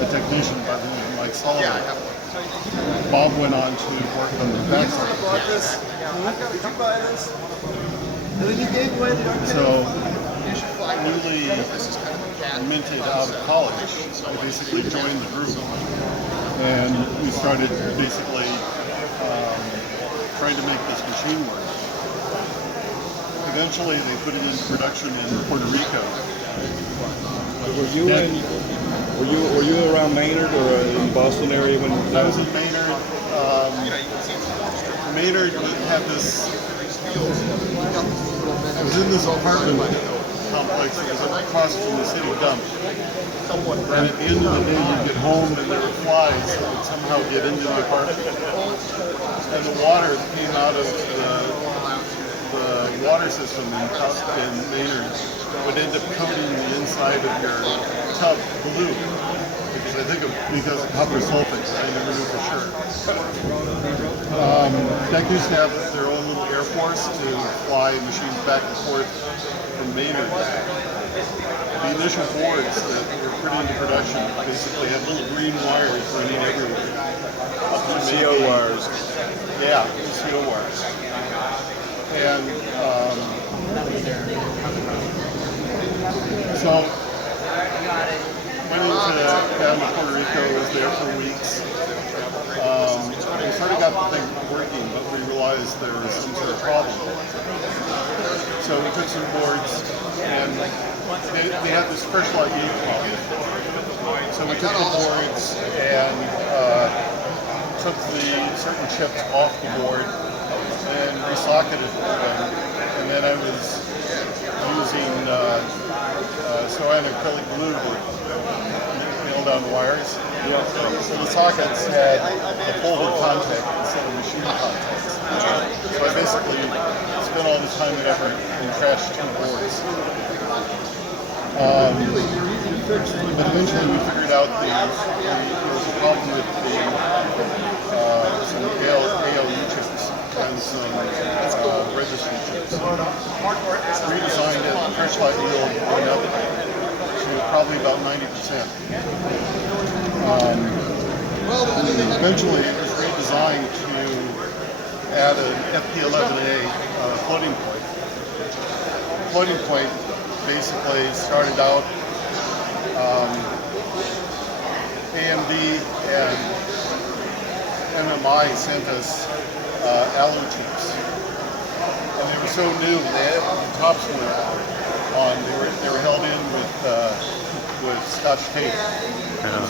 a technician by the name of Mike Sullivan. Bob went on to work on the backside. So, newly minted out of college, I basically joined the group, and we started basically trying to make this machine work. Eventually, they put it into production in Puerto Rico. Were you around Maynard or in the Boston area when? I was in Maynard. Maynard had this. I was in this apartment complex that was across from the city dump. And at the end of the day, you'd get home and there were flies that would somehow get into the apartment. And the water that came out of the water system in Maynard would end up coating the inside of your tub blue. Because of copper sulfate, I never knew for sure. Tech used to have their own little air force to fly machines back and forth from Maynard. The initial boards that were put into production basically had little green wires running everywhere. CO wires. Yeah, CO wires. And so went down to Puerto Rico, was there for weeks. We sort of got the thing working, but we realized there was some sort of problem. So we took some boards, and they had this fresh light yield problem. So we took the boards and took the certain chips off the board and resocketed them. And then I was using ceramic acrylic glue to nail down the wires. So the sockets had a folded contact instead of machine contacts. So I basically spent all this time and effort and trashed two boards. But eventually we figured out there was a problem with some ALU chips and some registry chips. Redesigned it, fresh light yield went up to probably about 90%. Eventually it was redesigned to add an FP11A floating point. Floating point basically started out AMD and MMI sent us alu chips. And they were so new, the tops were on. They were held in with Scotch tape. Yeah.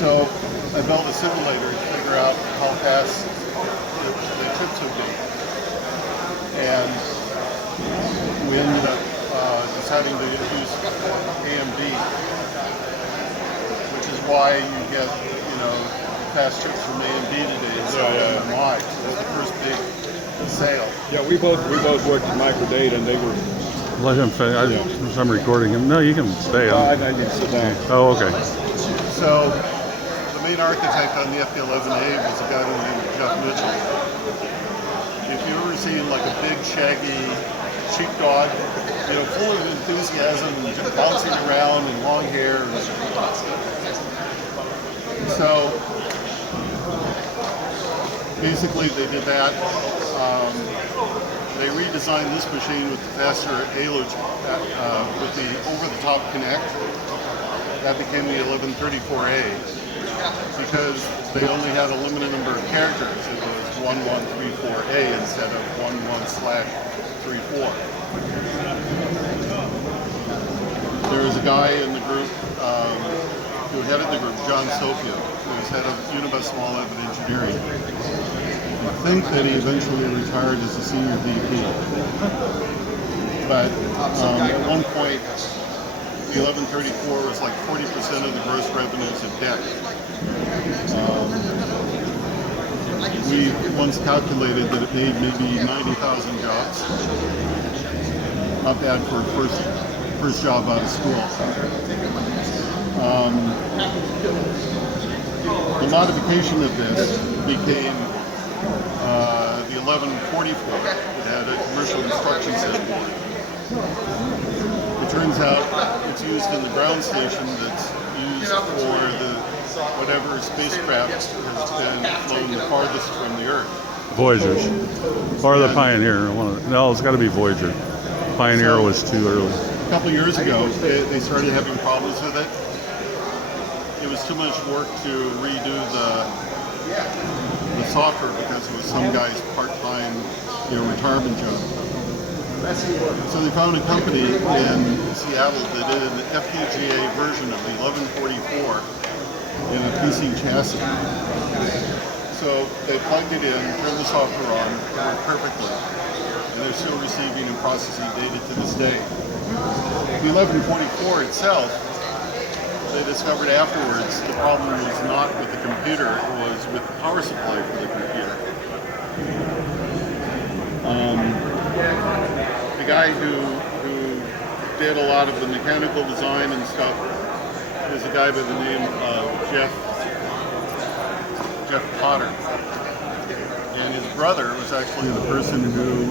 So I built a simulator to figure out how fast the chips would be, and we ended up deciding to use AMD, which is why you get fast chips from AMD today instead of MMI. So that's the first big sale. Yeah, we both worked at Microdata, and they were. Let him finish. I'm recording him. No, you can stay on. I need to sit down. Oh, okay. So the main architect on the FP11A was a guy named Jeff Mitchell. If you've ever seen like a big shaggy sheepdog, full of enthusiasm and just bouncing around and long hair. So basically they did that. They redesigned this machine with the faster ALU, with the over-the-top connect. That became the 1134A because they only had a limited number of characters. It was 1134A instead of 11/34. There was a guy in the group who headed the group, John Sofio, who was head of Unibus Small Avid Engineering. I think that he eventually retired as a senior VP. But at one point, the 1134 was like 40% of the gross revenues of DEC. We once calculated that it made maybe 90,000 jobs. Not bad for a first job out of school. The modification of this became the 1144. It had a commercial instruction system. It turns out it's used in the ground station that's used used for the whatever spacecraft has been flown the farthest from the Earth. Voyagers. Or the Pioneer. No, it's got to be Voyager. Pioneer So, was too early. A couple years ago, they started having problems with it. It was too much work to redo the software because it was some guy's part-time, retirement job. So they found a company in Seattle that did an FPGA version of the 1144 in a PC chassis. So they plugged it in, turned the software on, it worked perfectly. And they're still receiving and processing data to this day. The 1144 itself, they discovered afterwards the problem was not with the computer, it was with the power supply for the computer. The guy who did a lot of the mechanical design and stuff is a guy by the name of Jeff Potter. And his brother was actually the person who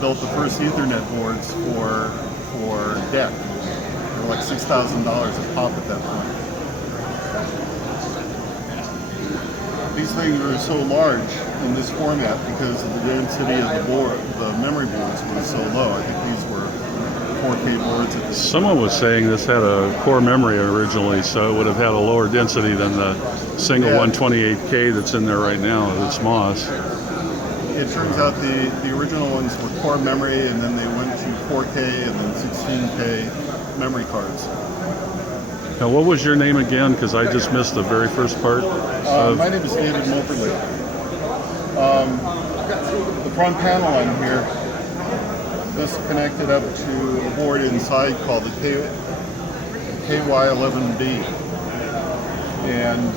built the first Ethernet boards for DEC. They were like $6,000 a pop at that point. These things are so large in this format because of the density of the memory boards was so low. I think these were 4K boards at the Someone was saying this had a core memory originally, so it would have had a lower density than the single 128K that's in there right now. That's MOS. It turns out the original ones were core memory, and then they went to 4K and then 16K memory cards. Now, what was your name again? Because I just missed the very first part. My name is David Moberly. The front panel on here, this connected up to a board inside called the KY11B. And,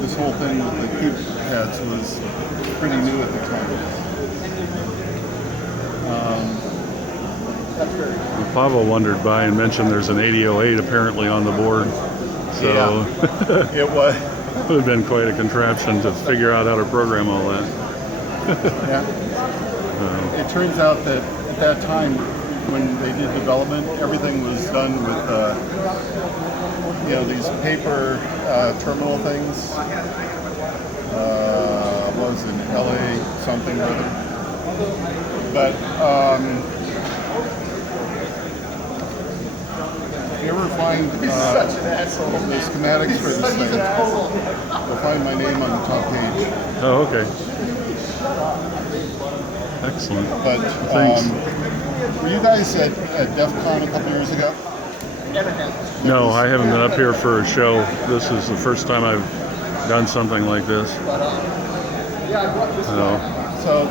this whole thing with the keypads was pretty new at the time. Pavel wandered by and mentioned there's an 8008 apparently on the board. So It was. it would have been quite a contraption to figure out how to program all that. Yeah. It turns out that at that time, when they did development, everything was done with, these paper terminal things. What was it, in LA something or other. But if you ever find the schematics for this thing, you'll find my name on the top page. Oh, okay. Excellent. But Thanks. were you guys at DEF CON a couple years ago? No, I haven't been up here for a show. This is the first time I've done something like this. So